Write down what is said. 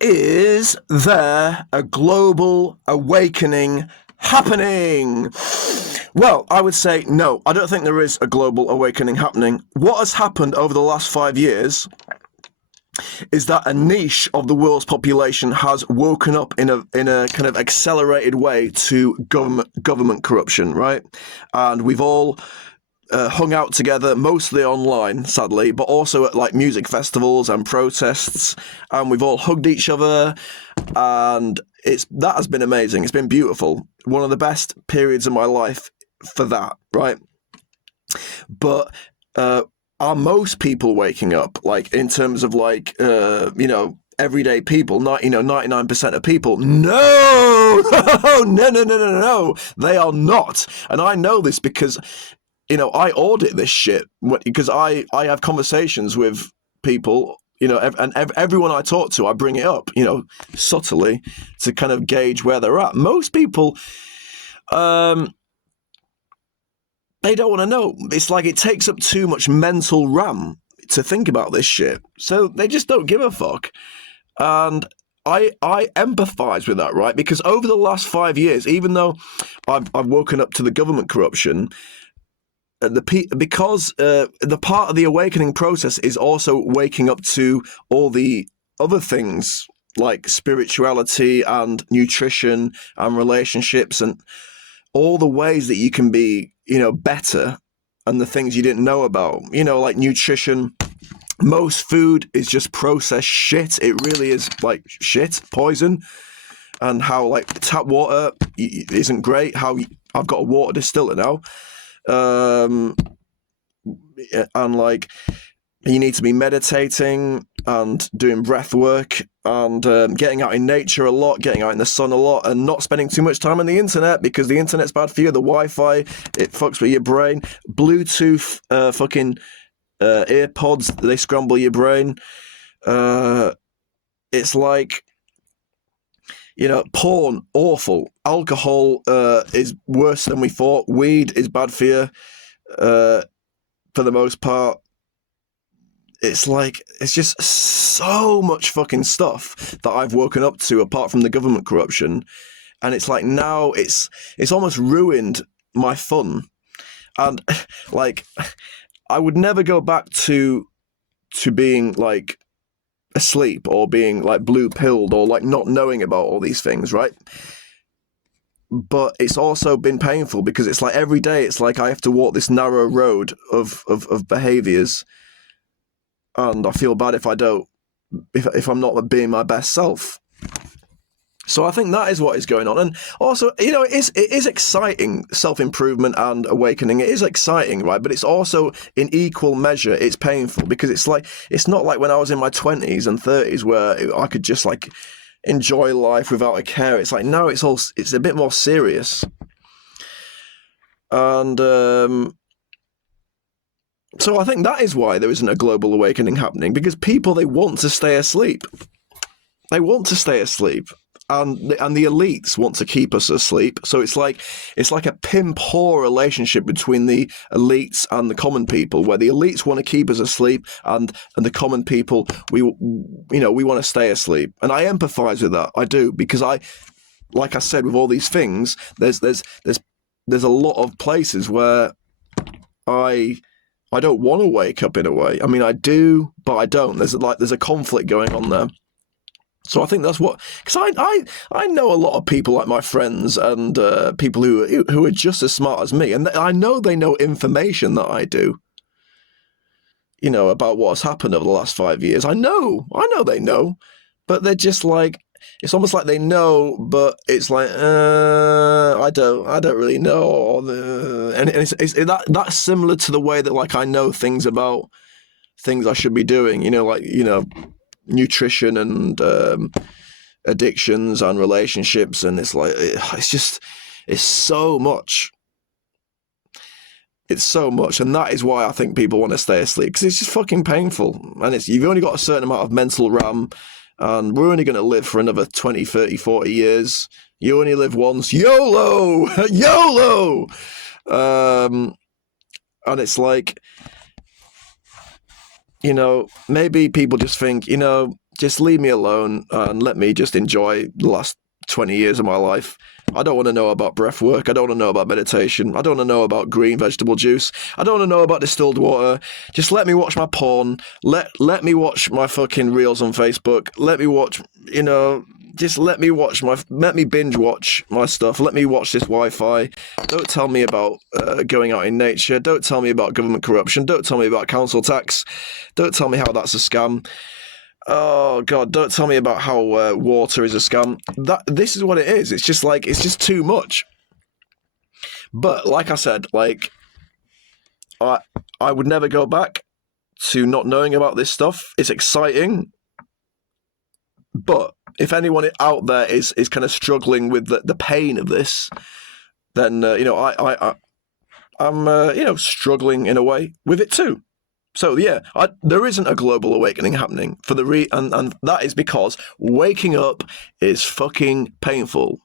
Is there a global awakening happening? Well, I would say no. I don't think there is a global awakening happening. What has happened over the last 5 years is that a niche of the world's population has woken up in a kind of accelerated way to government corruption, right? And we've all hung out together, mostly online, sadly, but also at like music festivals and protests, and we've all hugged each other, and that has been amazing. It's been beautiful. One of the best periods of my life for that, right? But are most people waking up, like in terms of like everyday people, not 99% of people? No, no, they are not. And I know this because I audit this shit because I have conversations with people, and everyone I talk to, I bring it up, subtly to kind of gauge where they're at. Most people, they don't want to know. It's like it takes up too much mental RAM to think about this shit. So they just don't give a fuck. And I empathize with that, right? Because over the last 5 years, even though I've woken up to the government corruption, because the part of the awakening process is also waking up to all the other things like spirituality and nutrition and relationships and all the ways that you can be, better, and the things you didn't know about, like nutrition. Most food is just processed shit. It really is like shit, poison. And how like tap water isn't great. How I've got a water distiller now. And like you need to be meditating and doing breath work and getting out in nature a lot, getting out in the sun a lot, and not spending too much time on the internet because the internet's bad for you. The Wi-Fi, it fucks with your brain. Bluetooth fucking earpods, they scramble your brain. It's like, porn, awful. Alcohol is worse than we thought. Weed is bad for you for the most part. It's like, it's just so much fucking stuff that I've woken up to apart from the government corruption. And it's like now it's almost ruined my fun. And like, I would never go back to being like asleep or being like blue pilled or like not knowing about all these things, right? But it's also been painful because it's like every day it's like I have to walk this narrow road of behaviors, and I feel bad if I don't, if I'm not being my best self. So I think that is what is going on. And also, it is exciting, self-improvement and awakening. It is exciting, right? But it's also, in equal measure, it's painful because it's not like when I was in my 20s and 30s where I could just like enjoy life without a care. It's like now it's a bit more serious. And so I think that is why there isn't a global awakening happening, because people, they want to stay asleep. They want to stay asleep. And the elites want to keep us asleep. So it's like a pimp-whore relationship between the elites and the common people, where the elites want to keep us asleep, and the common people, we want to stay asleep. And I empathize with that. I do, because like I said, with all these things, there's a lot of places where I don't want to wake up in a way. I mean, I do, but I don't. There's a conflict going on there. So I think that's what, because I know a lot of people like my friends and people who are just as smart as me, and I know they know information that I do, about what's happened over the last 5 years. I know they know, but they're just like, it's almost like they know, but it's like I don't really know. And that's similar to the way that like I know things about things I should be doing, nutrition and addictions and relationships, and it's like it's so much. It's so much, and that is why I think people want to stay asleep, because it's just fucking painful, and you've only got a certain amount of mental RAM, and we're only going to live for another 20, 30, 40 years. You only live once. YOLO! YOLO! And it's like, maybe people just think, Just leave me alone and let me just enjoy the last 20 years of my life. I don't want to know about breath work. I don't want to know about meditation. I don't want to know about green vegetable juice. I don't want to know about distilled water. Just let me watch my porn. Let me watch my fucking reels on Facebook. Let me watch, just let me binge watch my stuff. Let me watch this Wi-Fi. Don't tell me about going out in nature. Don't tell me about government corruption. Don't tell me about council tax. Don't tell me how that's a scam. Oh God! Don't tell me about how water is a scam. This is what it is. It's just too much. But like I said, I would never go back to not knowing about this stuff. It's exciting, but if anyone out there is kind of struggling with the pain of this, then I'm struggling in a way with it too. So yeah, there isn't a global awakening happening and that is because waking up is fucking painful.